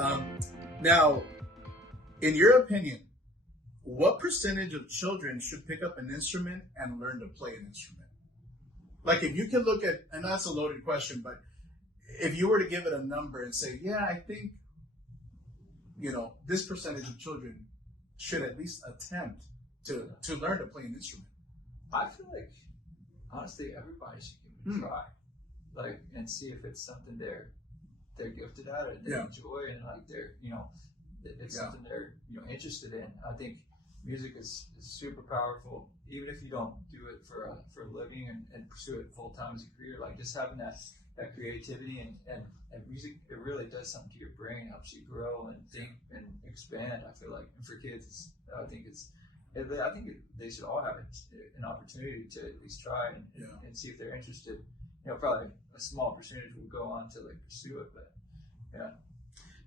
Um, Now, in your opinion, what percentage of children should pick up an instrument and learn to play an instrument? Like, if you can look at, and that's a loaded question, but if you were to give it a number and say, yeah, I think, this percentage of children should at least attempt to learn to play an instrument. I feel like honestly everybody should give it a try, like, and see if it's something they're gifted at or they enjoy, and like it's something they're interested in. I think music is super powerful, even if you don't do it for a living and pursue it full time as a career. Like, just having that creativity and music, it really does something to your brain, helps you grow and think and expand. I feel like, and for kids, I think they should all have an opportunity to at least try and see if they're interested. Probably a small percentage will go on to like pursue it, but yeah.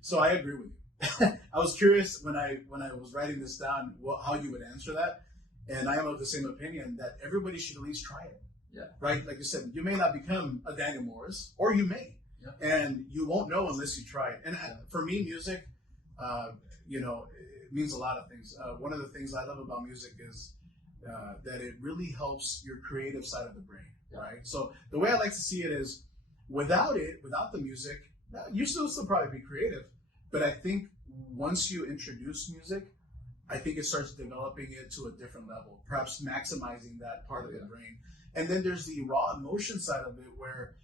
So I agree with you. I was curious when I was writing this down, how you would answer that, and I am of the same opinion that everybody should at least try it. Yeah. Right. Like you said, you may not become a Daniel Morris, or you may, and you won't know unless you try it. And for me, music, it means a lot of things. One of the things I love about music is that it really helps your creative side of the brain. Right. So the way I like to see it is, without the music, you still probably be creative. But I think once you introduce music, I think it starts developing it to a different level, perhaps maximizing that part of the brain. And then there's the raw emotion side of it where,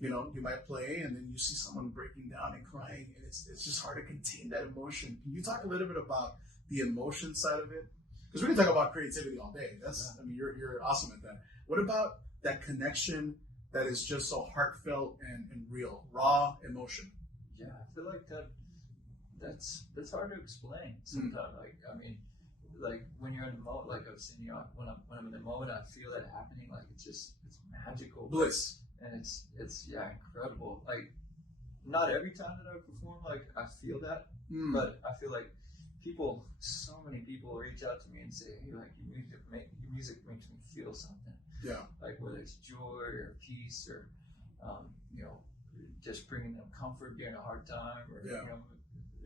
you might play and then you see someone breaking down and crying, and it's just hard to contain that emotion. Can you talk a little bit about the emotion side of it? Because we can talk about creativity all day. You're awesome at that. What about that connection that is just so heartfelt and real, raw emotion? Yeah, I feel like that's hard to explain sometimes. Like when you're in the moment, like I was saying, when I'm in the moment, I feel that happening. Like it's magical, bliss, and it's incredible. Like, not every time that I perform, like I feel that, but I feel like so many people reach out to me and say, hey, like your music makes me feel something. Yeah. Like whether it's joy or peace or, just bringing them comfort during a hard time, or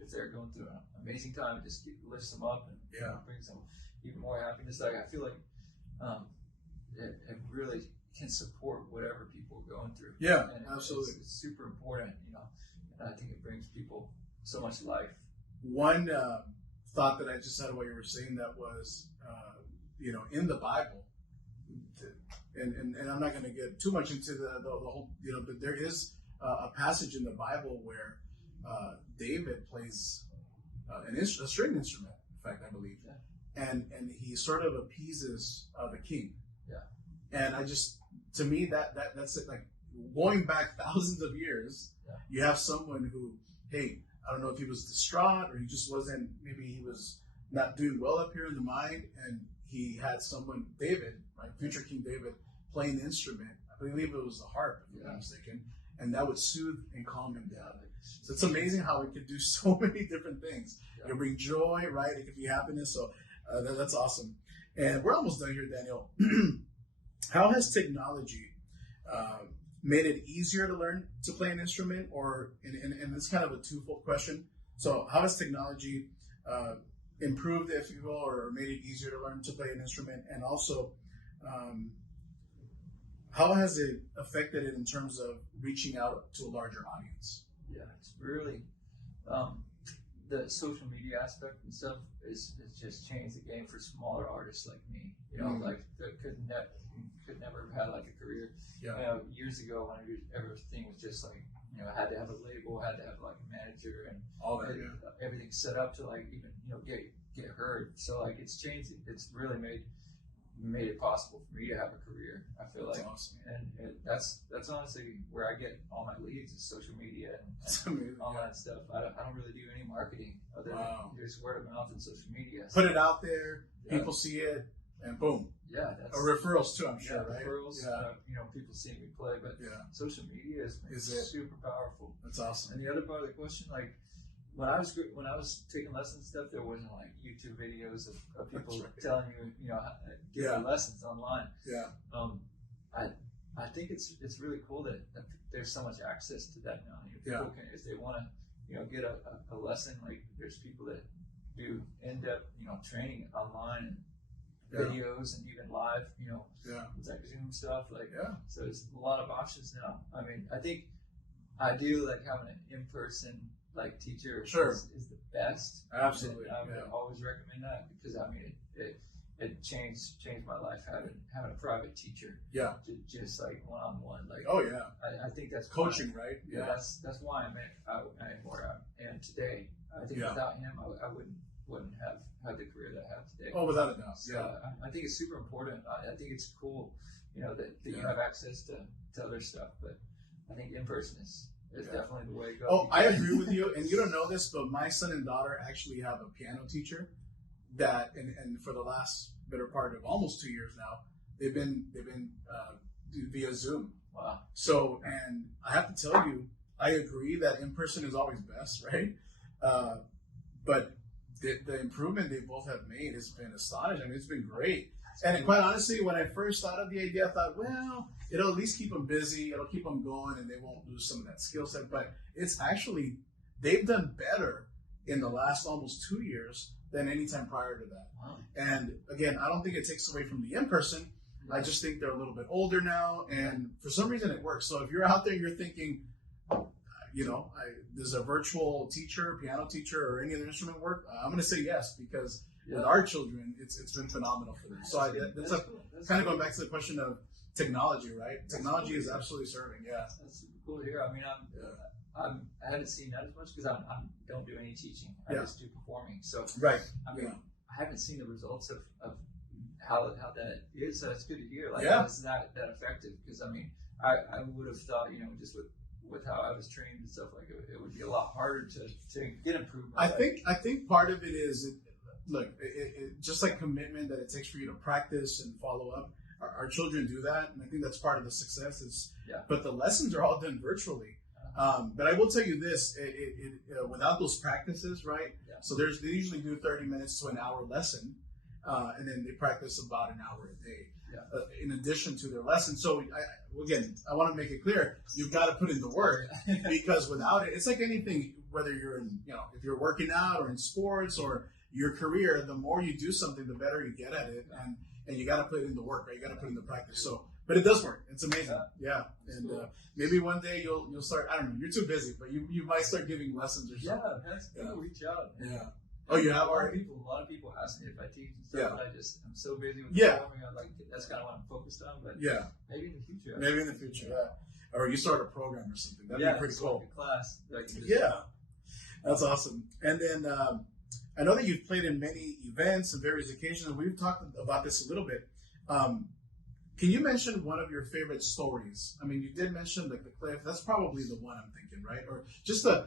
if they're going through an amazing time, it just lifts them up and brings them even more happiness. Like, I feel like it really can support whatever people are going through. Yeah, and absolutely. It's super important, and I think it brings people so much life. One thought that I just had while you were saying that was, in the Bible, and I'm not going to get too much into the whole, but there is a passage in the Bible where David plays a string instrument, in fact, I believe, and he sort of appeases the king. Yeah. And to me, that's it. Like, going back thousands of years, you have someone who, hey, I don't know if he was distraught or he just wasn't, maybe he was not doing well up here in the mind, and he had someone, David, right, future King David, playing the instrument. I believe it was the harp, if I'm not mistaken, and that would soothe and calm him down. So it's amazing how it could do so many different things. It could bring joy, right? It could be happiness. So that's awesome. And we're almost done here, Daniel. How has technology made it easier to learn to play an instrument, and it's kind of a twofold question. So how has technology improved, if you will, or made it easier to learn to play an instrument? And also, how has it affected it in terms of reaching out to a larger audience? Yeah, it's really, the social media aspect and stuff is just changed the game for smaller artists like me. Like that could never have had like a career. Yeah. Years ago, when everything was just like, I had to have a label, had to have like a manager, and all that. Everything set up to like even get heard. So like it's changed. It's really made it possible for me to have a career. I feel like, awesome. And that's honestly where I get all my leads is social media and all that stuff. I don't really do any marketing other than just word of mouth and social media. Put it out there, people see it, and boom. Yeah, that's referrals too, I'm sure, right? Referrals. People seeing me play, but social media is super powerful. That's awesome. And the other part of the question, like, when I was taking lessons and stuff, there wasn't like YouTube videos of people telling you, giving lessons online. Yeah. I think it's really cool that there's so much access to that now. People can, if they want to get a lesson. Like there's people that do in-depth, training online and videos and even live, it's like Zoom stuff. Like, so there's a lot of options now. I mean, I think I do like having an in-person like teacher is the best. Absolutely. I would always recommend that because I mean, it changed my life having a private teacher. Yeah. Just like one-on-one. Like, I think that's coaching, right? Yeah. That's why I'm where I am today. I think without him, I wouldn't have had the career that I have today. Oh, without a doubt. So I think it's super important. I think it's cool, that you have access to other stuff. But I think in person is definitely the way to go. Oh, I agree with you. And you don't know this, but my son and daughter actually have a piano teacher that, and for the last better part of almost 2 years now, they've been via Zoom. Wow. So, and I have to tell you, I agree that in person is always best, right? But the improvement they both have made has been astonishing. I mean, it's been great. And quite honestly, when I first thought of the idea, I thought, well, it'll at least keep them busy. It'll keep them going, and they won't lose some of that skill set. But it's actually, they've done better in the last almost 2 years than any time prior to that. Wow. And again, I don't think it takes away from the in-person. I just think they're a little bit older now, and for some reason it works. So if you're out there and you're thinking, does a virtual teacher, piano teacher, or any other instrument work? I'm going to say yes, because with our children, it's been phenomenal for them. So that's kind of going back to the question of technology, right? Technology is absolutely serving. Yeah, that's super cool to hear. I mean, I haven't seen that as much because I don't do any teaching. I just do performing. So I mean, I haven't seen the results of how that is. So it's good to hear. Like, it's that effective because I mean, I would have thought, just with how I was trained and stuff, like it would be a lot harder to get improvement. I think part of it is, just like commitment that it takes for you to practice and follow up. Our children do that, and I think that's part of the success. But the lessons are all done virtually. But I will tell you this: without those practices, right? So they usually do 30 minutes to an hour lesson, and then they practice about an hour a day. In addition to their lessons. So I want to make it clear, you've got to put in the work because without it, it's like anything, whether you're in, if you're working out or in sports or your career, the more you do something, the better you get at it. And you got to put in the work, right? You got to put in the practice. So, but it does work. It's amazing. And maybe one day you'll start, I don't know, you're too busy, but you might start giving lessons or something. People reach out. Oh, you have already? A lot of people ask me if I teach and stuff. I'm so busy with performing. I'm like, that's kind of what I'm focused on. But maybe in the future. Or you start a program or something. That'd be pretty cool. Like a class. That's awesome. And then I know that you've played in many events and various occasions, and we've talked about this a little bit. Can you mention one of your favorite stories? I mean, you did mention like the cliff. That's probably the one I'm thinking, right? Or just a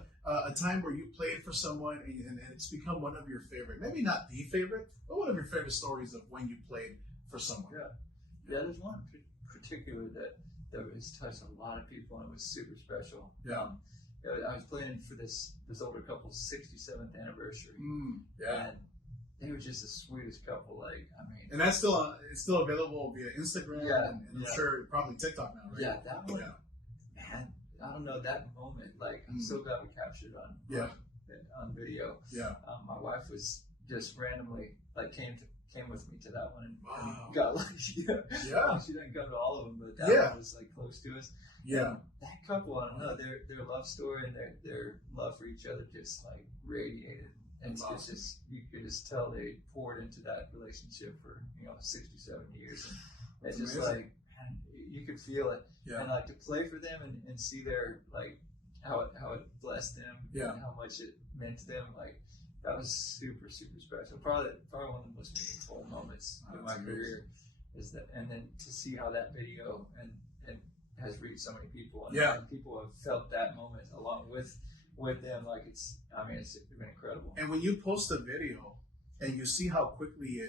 time where you played for someone and it's become one of your favorite, maybe not the favorite, but one of your favorite stories of when you played for someone. There's one in particular that has touched a lot of people and it was super special. I was playing for this older couple's 67th anniversary. And they were just the sweetest couple. Like, I mean, and that's it's still available via Instagram and I'm sure probably TikTok now, right? That one, man, I don't know, that moment, like, I'm so glad we captured it on video. My wife was just randomly, like, came with me to that one and got lucky. She didn't come to all of them, but that one was, like, close to us. And that couple, I don't know, their love story and their love for each other just, like, radiated. And it's just, you could just tell they poured into that relationship for, 67 years. And it's just like, man, you could feel it. And like to play for them and see their, like, how it blessed them and how much it meant to them. Like, that was super, super special. Probably one of the most meaningful moments of my career is that, and then to see how that video and has reached so many people and people have felt that moment along with them, like it's been incredible. And when you post a video and you see how quickly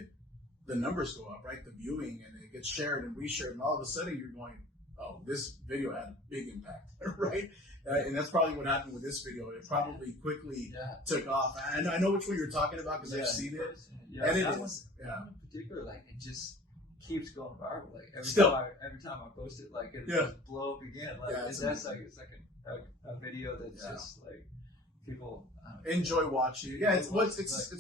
the numbers go up, right? The viewing and it gets shared and reshared, and all of a sudden you're going, oh, this video had a big impact, right? And that's probably what happened with this video. It probably quickly took off. And I know which one you're talking about because I've seen it. And it is. In particular, like it just keeps going viral. Like every time I post it, like it just blow up again. Like it's like a video that's just like people enjoy watching. Yeah, it's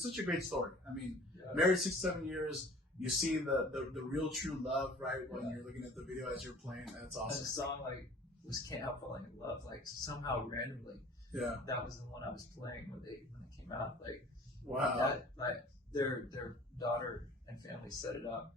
such a great story. I mean, married 6-7 years. You see the real true love, right? When you're looking at the video as you're playing, that's awesome. And the song was Can't Help Falling in Love. Somehow randomly, that was the one I was playing when it came out. Wow. Their daughter and family set it up.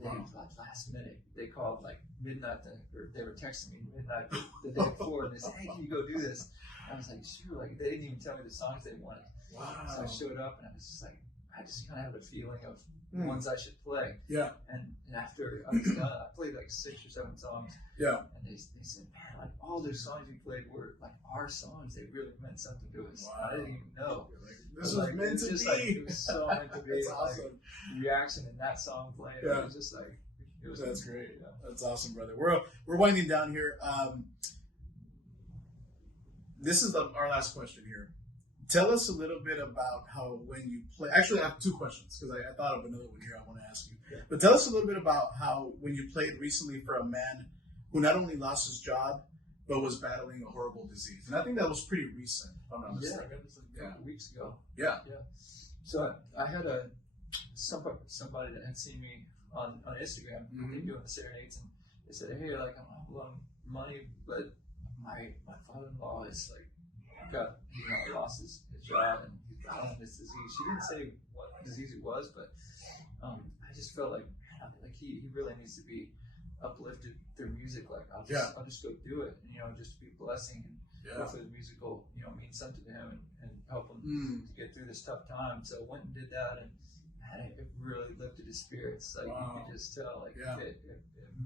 And last minute, they called midnight, or they were texting me midnight the day before, and they said, "Hey, can you go do this?" And I was like, "Sure." They didn't even tell me the songs they wanted. Wow. So I showed up, and I was just I just kind of had a feeling of ones I should play. Yeah. And after I was done, I played 6 or 7 songs. Yeah. And they said, "Man, all those songs you played were our songs. They really meant something to us." Wow. I didn't even know. This was meant to be. It was so meant to be. That's awesome. Reaction in that song playing. Yeah. It was just that's great. Yeah. That's awesome, brother. We're winding down here. This is our last question here. Tell us a little bit about how when you play. Actually, I have 2 questions because I thought of another one here I want to ask you. Yeah. But tell us a little bit about how when you played recently for a man who not only lost his job but was battling a horrible disease, and I think that was pretty recent. If I'm not mistaken. Yeah, it was a couple weeks ago. Yeah. So I had somebody that had seen me on Instagram doing the serenades, and they said, "Hey, I'm not loaning money, but my father-in-law is lost his job and he's battling this disease." She didn't say what disease it was, but I just felt like he really needs to be uplifted through music. I'll just go do it, and, just to be a blessing, and hopefully the music will mean something to him and help him to get through this tough time. So I went and did that, and it really lifted his spirits. You could just tell, it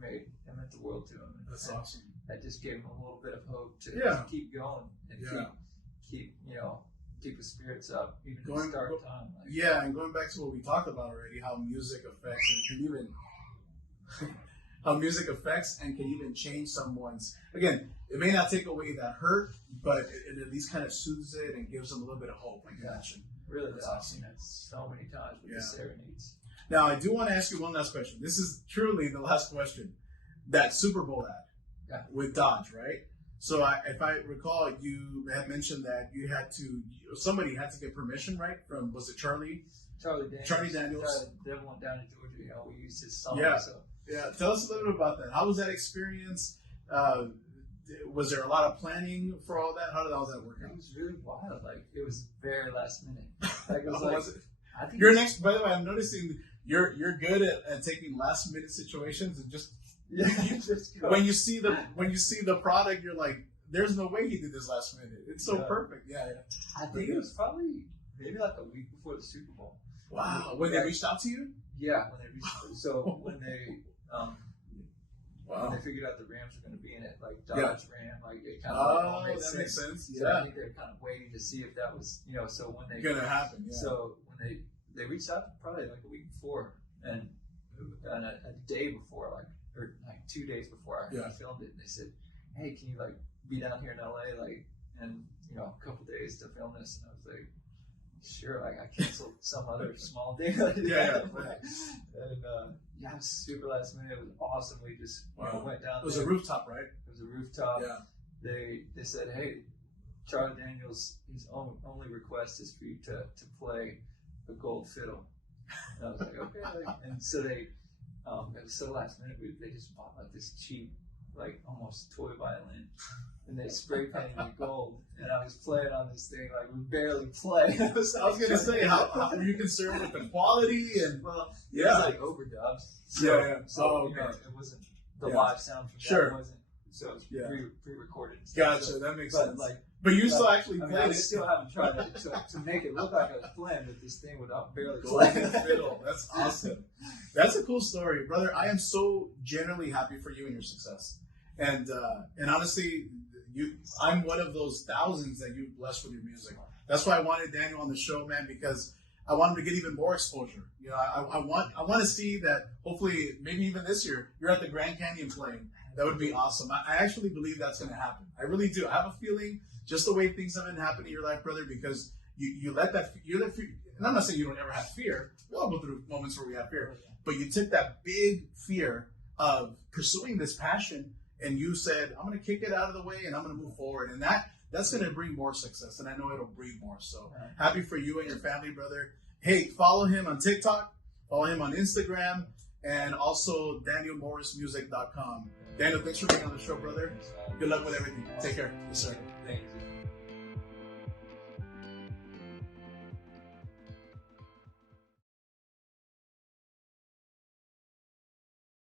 meant the world to him. That's awesome. That just gave him a little bit of hope to keep going and keep his spirits up even in this dark time. And going back to what we talked about already, how music affects and can even change someone's. Again, it may not take away that hurt, but it at least kind of soothes it and gives them a little bit of hope, like you mentioned. Really, I've seen that so many times with the serenades. Now, I do want to ask you one last question. This is truly the last question. That Super Bowl ad with Dodge, right? So if I recall, you had mentioned that somebody had to get permission, right? From, was it Charlie Daniels? The devil went down to Georgia. We used his song. Yeah. Tell us a little bit about that. How was that experience? Was there a lot of planning for all that? How did all that work out? It was really wild. It was very last minute. It was was it? I think by the way, I'm noticing you're good at taking last minute situations and just when you see the product, you're like, there's no way he did this last minute. It's so perfect. Yeah. I think it was probably maybe a week before the Super Bowl. Wow. When they reached out to you? Yeah, when they reached. So when they when they figured out the Rams were going to be in it, Dodge Ram, it kind of that makes sense. So I think they're kind of waiting to see if that was, so when they gonna happen. Yeah. So when they reached out probably a week before, and a day before, or 2 days before I filmed it, and they said, "Hey, can you be down here in LA, and a couple days to film this?" And I was like, "Sure." I canceled some other small day. And it was super last minute. It was awesome. We just went down. It was a rooftop, right? It was a rooftop. Yeah. They said, "Hey, Charlie Daniels, his only request is for you to play a gold fiddle." And I was like, "Okay." And so they, it was so last minute. They just bought this cheap, almost toy violin, and they spray painted it gold. And I was playing on this thing we barely play. I was gonna say, how were you concerned with the quality and it was overdubs. So it wasn't the live sound from that. It wasn't. So it was pre-recorded. Gotcha, that makes sense. But you still actually played it. I still haven't tried to make it look like I was playing with this thing without barely playing. Fiddle. That's awesome. That's a cool story, brother. I am so genuinely happy for you and your success. And honestly, I'm one of those thousands that you blessed with your music. That's why I wanted Daniel on the show, man, because I want him to get even more exposure. I want to see that. Hopefully, maybe even this year, you're at the Grand Canyon playing. That would be awesome. I actually believe that's going to happen. I really do. I have a feeling, just the way things have been happening in your life, brother, because you let that fear, and I'm not saying you don't ever have fear. We all go through moments where we have fear, but you took that big fear of pursuing this passion, and you said, "I'm going to kick it out of the way, and I'm going to move forward." And that's going to bring more success, and I know it'll breed more. So happy for you and your family, brother. Hey, follow him on TikTok, follow him on Instagram, and also DanielMorrisMusic.com. Daniel, thanks for being on the show, brother. Good luck with everything. Take care. Yes, sir. Thank you.